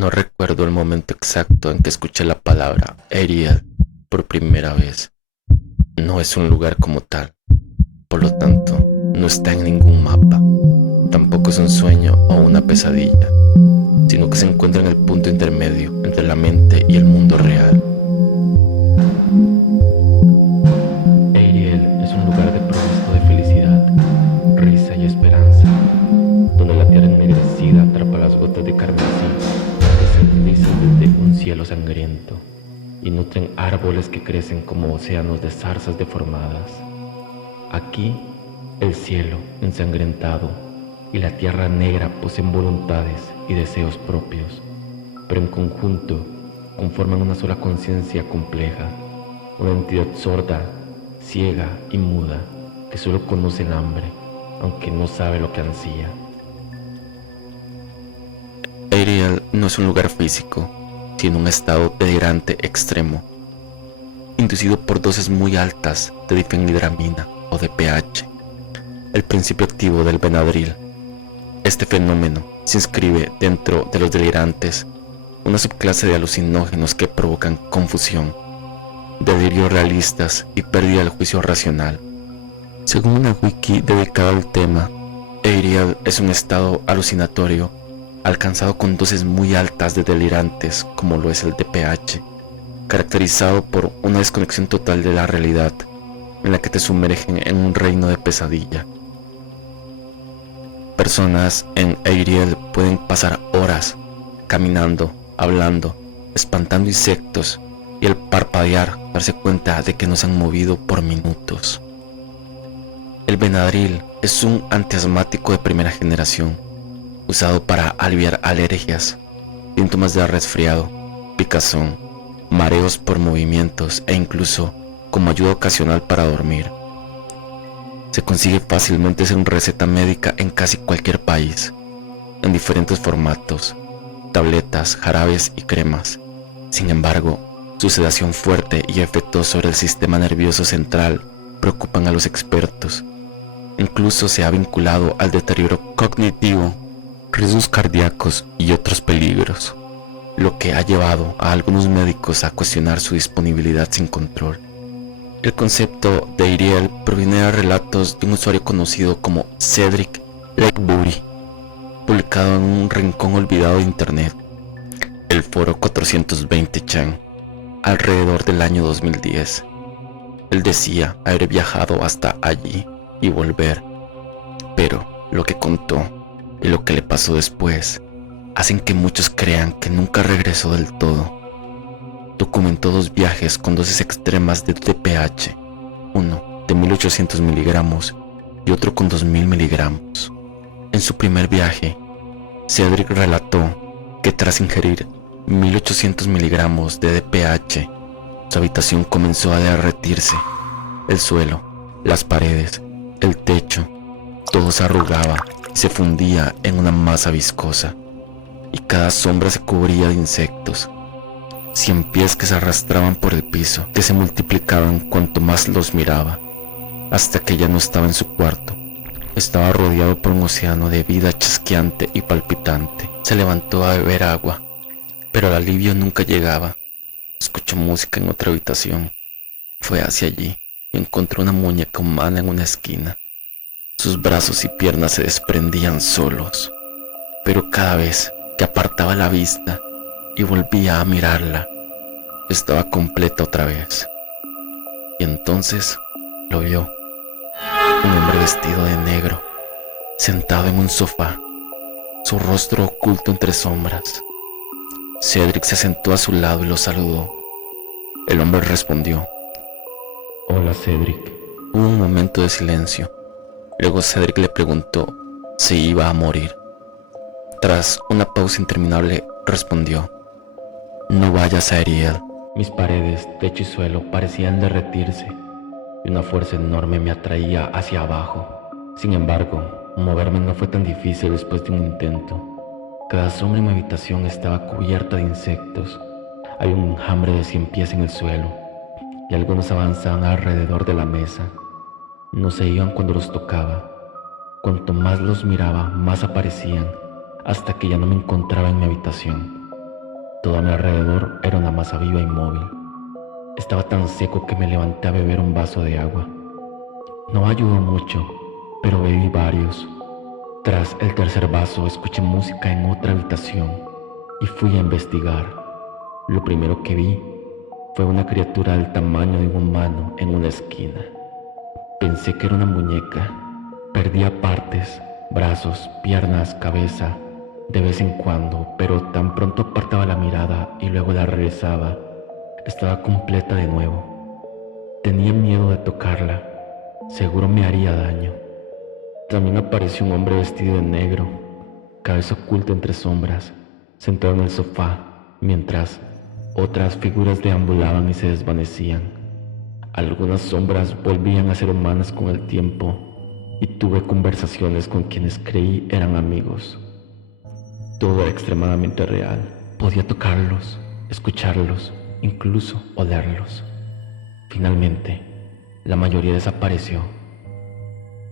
No recuerdo el momento exacto en que escuché la palabra Ariel por primera vez. No es un lugar como tal, por lo tanto, no está en ningún mapa. Tampoco es un sueño o una pesadilla, sino que se encuentra en el punto intermedio entre la mente y el mundo real. Ariel es un lugar de provisto de felicidad, risa y esperanza, donde la tierra ennegrecida atrapa las gotas de carmesí que se deslizan desde un cielo sangriento y nutren árboles que crecen como océanos de zarzas deformadas. Aquí, el cielo ensangrentado y la tierra negra poseen voluntades y deseos propios, pero en conjunto conforman una sola conciencia compleja, una entidad sorda, ciega y muda que solo conoce el hambre, aunque no sabe lo que ansía. Ariel no es un lugar físico, sino un estado delirante extremo, inducido por dosis muy altas de difenhidramina o de pH, el principio activo del Benadryl. Este fenómeno se inscribe dentro de los delirantes, una subclase de alucinógenos que provocan confusión, delirios realistas y pérdida del juicio racional. Según una wiki dedicada al tema, Ariel es un estado alucinatorio alcanzado con dosis muy altas de delirantes como lo es el DPH, caracterizado por una desconexión total de la realidad en la que te sumergen en un reino de pesadilla. Personas en Ariel pueden pasar horas caminando, hablando, espantando insectos y al parpadear darse cuenta de que no se han movido por minutos. El Benadryl es un antiasmático de primera generación, usado para aliviar alergias, síntomas de resfriado, picazón, mareos por movimientos e incluso como ayuda ocasional para dormir. Se consigue fácilmente sin receta médica en casi cualquier país, en diferentes formatos, tabletas, jarabes y cremas. Sin embargo, su sedación fuerte y efectos sobre el sistema nervioso central preocupan a los expertos. Incluso se ha vinculado al deterioro cognitivo, riesgos cardíacos y otros peligros, lo que ha llevado a algunos médicos a cuestionar su disponibilidad sin control. El concepto de Ariel proviene de relatos de un usuario conocido como Cedric Lakebury, publicado en un rincón olvidado de internet, el foro 420chan, alrededor del año 2010. Él decía haber viajado hasta allí y volver, pero lo que contó y lo que le pasó después hacen que muchos crean que nunca regresó del todo. Documentó 2 viajes con dosis extremas de DPH, uno de 1800 miligramos y otro con 2000 miligramos. En su primer viaje, Cedric relató que tras ingerir 1800 miligramos de DPH, su habitación comenzó a derretirse. El suelo, las paredes, el techo, todo se arrugaba y se fundía en una masa viscosa, y cada sombra se cubría de insectos. 100 pies que se arrastraban por el piso, que se multiplicaban cuanto más los miraba, hasta que ya no estaba en su cuarto. Estaba rodeado por un océano de vida chasqueante y palpitante. Se levantó a beber agua, pero el alivio nunca llegaba. Escuchó música en otra habitación. Fue hacia allí y encontró una muñeca humana en una esquina. Sus brazos y piernas se desprendían solos, pero cada vez que apartaba la vista y volvía a mirarla, estaba completa otra vez. Y entonces lo vio, un hombre vestido de negro, sentado en un sofá, su rostro oculto entre sombras. Cedric se sentó a su lado y lo saludó. El hombre respondió: «Hola, Cedric». Hubo un momento de silencio. Luego Cedric le preguntó si iba a morir. Tras una pausa interminable, respondió: «No vayas a Ariel». Mis paredes, techo y suelo parecían derretirse, y una fuerza enorme me atraía hacia abajo. Sin embargo, moverme no fue tan difícil después de un intento. Cada sombra en mi habitación estaba cubierta de insectos. Hay un enjambre de 100 pies en el suelo, y algunos avanzaban alrededor de la mesa. No se iban cuando los tocaba. Cuanto más los miraba, más aparecían, hasta que ya no me encontraba en mi habitación. Todo a mi alrededor era una masa viva e inmóvil. Estaba tan seco que me levanté a beber un vaso de agua. No ayudó mucho, pero bebí varios. Tras el tercer vaso escuché música en otra habitación y fui a investigar. Lo primero que vi fue una criatura del tamaño de un humano en una esquina. Pensé que era una muñeca. Perdía partes, brazos, piernas, cabeza, de vez en cuando, pero tan pronto apartaba la mirada y luego la regresaba, estaba completa de nuevo. Tenía miedo de tocarla, seguro me haría daño. También apareció un hombre vestido de negro, cabeza oculta entre sombras, sentado en el sofá, mientras otras figuras deambulaban y se desvanecían. Algunas sombras volvían a ser humanas con el tiempo y tuve conversaciones con quienes creí eran amigos. Todo era extremadamente real. Podía tocarlos, escucharlos, incluso olerlos. Finalmente, la mayoría desapareció,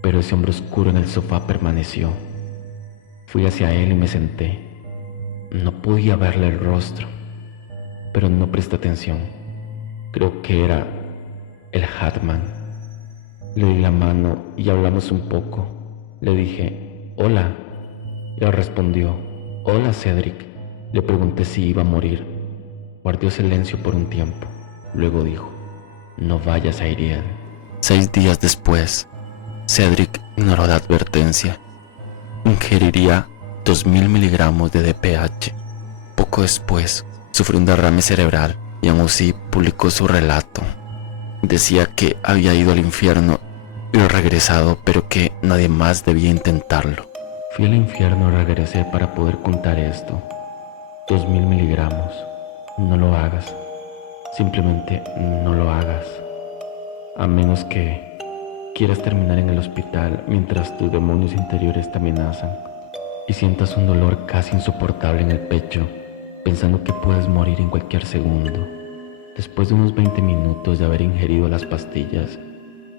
pero ese hombre oscuro en el sofá permaneció. Fui hacia él y me senté. No podía verle el rostro, pero no presté atención. Creo que era el Hatman. Le di la mano y hablamos un poco. Le dije, hola. Y él respondió, hola Cedric. Le pregunté si iba a morir. Guardó silencio por un tiempo. Luego dijo, no vayas a Iriel. 6 días después, Cedric ignoró la advertencia. Ingeriría 2000 miligramos de DPH. Poco después, sufrió un derrame cerebral y aún así publicó su relato. Decía que había ido al infierno y regresado, pero que nadie más debía intentarlo. Fui al infierno y regresé para poder contar esto. 2000 miligramos. No lo hagas. Simplemente no lo hagas. A menos que quieras terminar en el hospital mientras tus demonios interiores te amenazan y sientas un dolor casi insoportable en el pecho, pensando que puedes morir en cualquier segundo. Después de unos 20 minutos de haber ingerido las pastillas,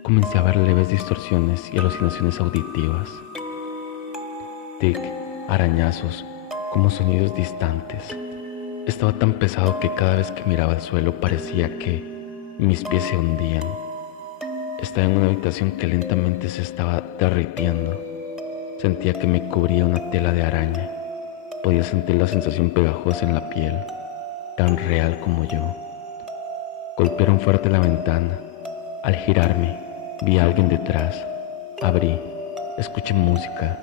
comencé a ver leves distorsiones y alucinaciones auditivas. Tic, arañazos, como sonidos distantes. Estaba tan pesado que cada vez que miraba al suelo parecía que mis pies se hundían. Estaba en una habitación que lentamente se estaba derritiendo. Sentía que me cubría una tela de araña. Podía sentir la sensación pegajosa en la piel, tan real como yo. Golpearon fuerte la ventana. Al girarme, vi a alguien detrás. Abrí, escuché música,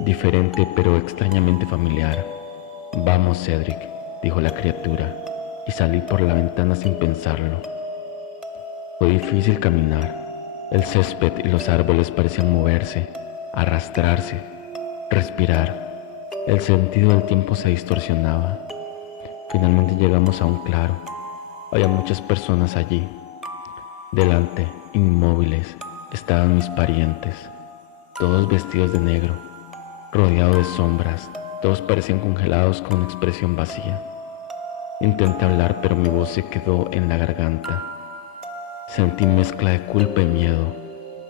diferente pero extrañamente familiar. Vamos, Cedric, dijo la criatura, y salí por la ventana sin pensarlo. Fue difícil caminar. El césped y los árboles parecían moverse, arrastrarse, respirar. El sentido del tiempo se distorsionaba. Finalmente llegamos a un claro. Había muchas personas allí. Delante, inmóviles, estaban mis parientes, todos vestidos de negro, rodeados de sombras. Todos parecían congelados con una expresión vacía. Intenté hablar, pero mi voz se quedó en la garganta. Sentí mezcla de culpa y miedo,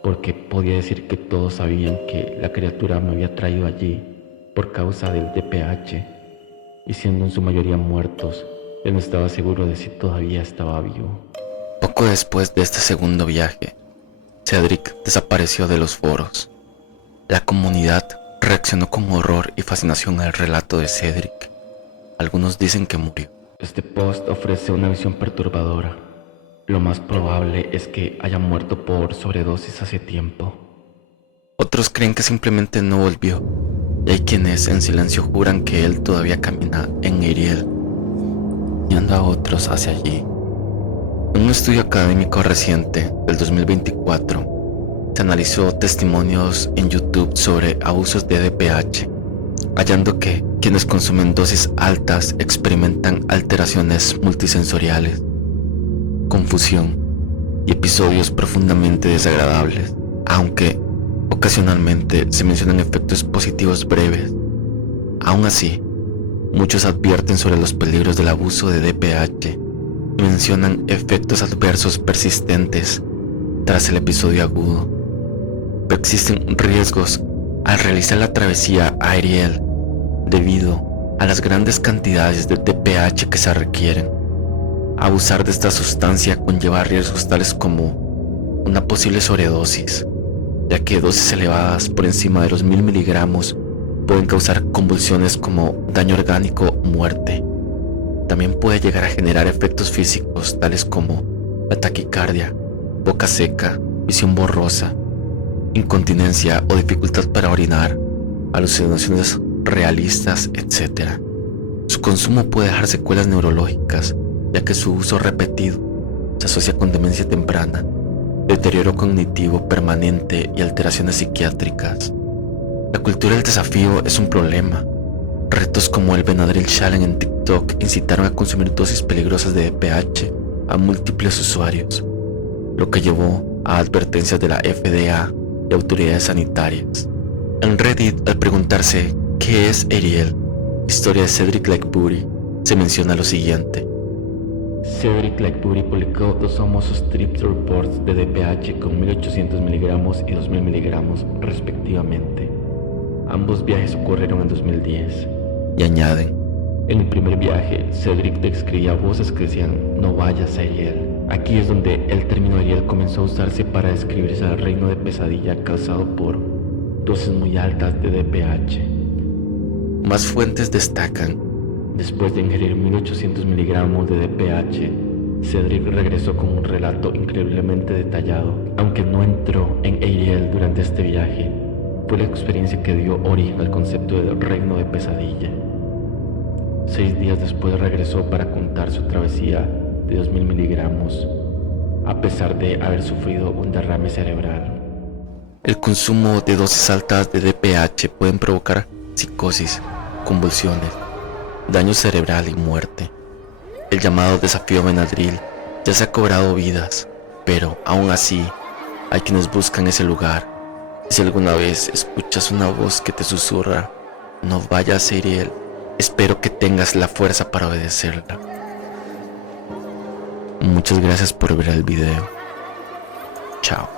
porque podía decir que todos sabían que la criatura me había traído allí por causa del DPH, y siendo en su mayoría muertos, yo no estaba seguro de si todavía estaba vivo. Poco después de este segundo viaje, Cedric desapareció de los foros. La comunidad reaccionó con horror y fascinación al relato de Cedric. Algunos dicen que murió. Este post ofrece una visión perturbadora. Lo más probable es que haya muerto por sobredosis hace tiempo. Otros creen que simplemente no volvió, y hay quienes en silencio juran que él todavía camina en Iriel, guiando a otros hacia allí. En un estudio académico reciente del 2024, se analizó testimonios en YouTube sobre abusos de DPH, hallando que quienes consumen dosis altas experimentan alteraciones multisensoriales, confusión y episodios profundamente desagradables, aunque ocasionalmente se mencionan efectos positivos breves. Aún así, muchos advierten sobre los peligros del abuso de DPH y mencionan efectos adversos persistentes tras el episodio agudo. Pero existen riesgos al realizar la travesía a Iriel debido a las grandes cantidades de TPH que se requieren. Abusar de esta sustancia conlleva riesgos tales como una posible sobredosis, ya que dosis elevadas por encima de los 1000 miligramos pueden causar convulsiones como daño orgánico o muerte. También puede llegar a generar efectos físicos tales como la taquicardia, boca seca, visión borrosa, incontinencia o dificultad para orinar, alucinaciones realistas, etc. Su consumo puede dejar secuelas neurológicas, ya que su uso repetido se asocia con demencia temprana, deterioro cognitivo permanente y alteraciones psiquiátricas. La cultura del desafío es un problema. Retos como el Benadryl Challenge en TikTok incitaron a consumir dosis peligrosas de DPH a múltiples usuarios, lo que llevó a advertencias de la FDA y autoridades sanitarias. En Reddit, al preguntarse ¿qué es Ariel? Historia de Cedric Lightbody, se menciona lo siguiente. Cedric Lightbody publicó dos famosos trip reports de DPH con 1800 miligramos y 2000 miligramos respectivamente. Ambos viajes ocurrieron en 2010. Y añaden, en el primer viaje, Cedric describía voces que decían no vayas a Ariel. Aquí es donde el término Ariel comenzó a usarse para describirse al reino de pesadilla causado por dosis muy altas de DPH. Más fuentes destacan, después de ingerir 1800 miligramos de DPH, Cedric regresó con un relato increíblemente detallado. Aunque no entró en Ariel durante este viaje, fue la experiencia que dio origen al concepto del reino de pesadilla. 6 días después regresó para contar su travesía de 2000 miligramos, a pesar de haber sufrido un derrame cerebral. El consumo de dosis altas de DPH pueden provocar psicosis, convulsiones, daño cerebral y muerte. El llamado desafío Benadryl ya se ha cobrado vidas, pero aún así hay quienes buscan ese lugar. Y si alguna vez escuchas una voz que te susurra no vayas a Ariel, espero que tengas la fuerza para obedecerla. Muchas gracias por ver el video. Chao.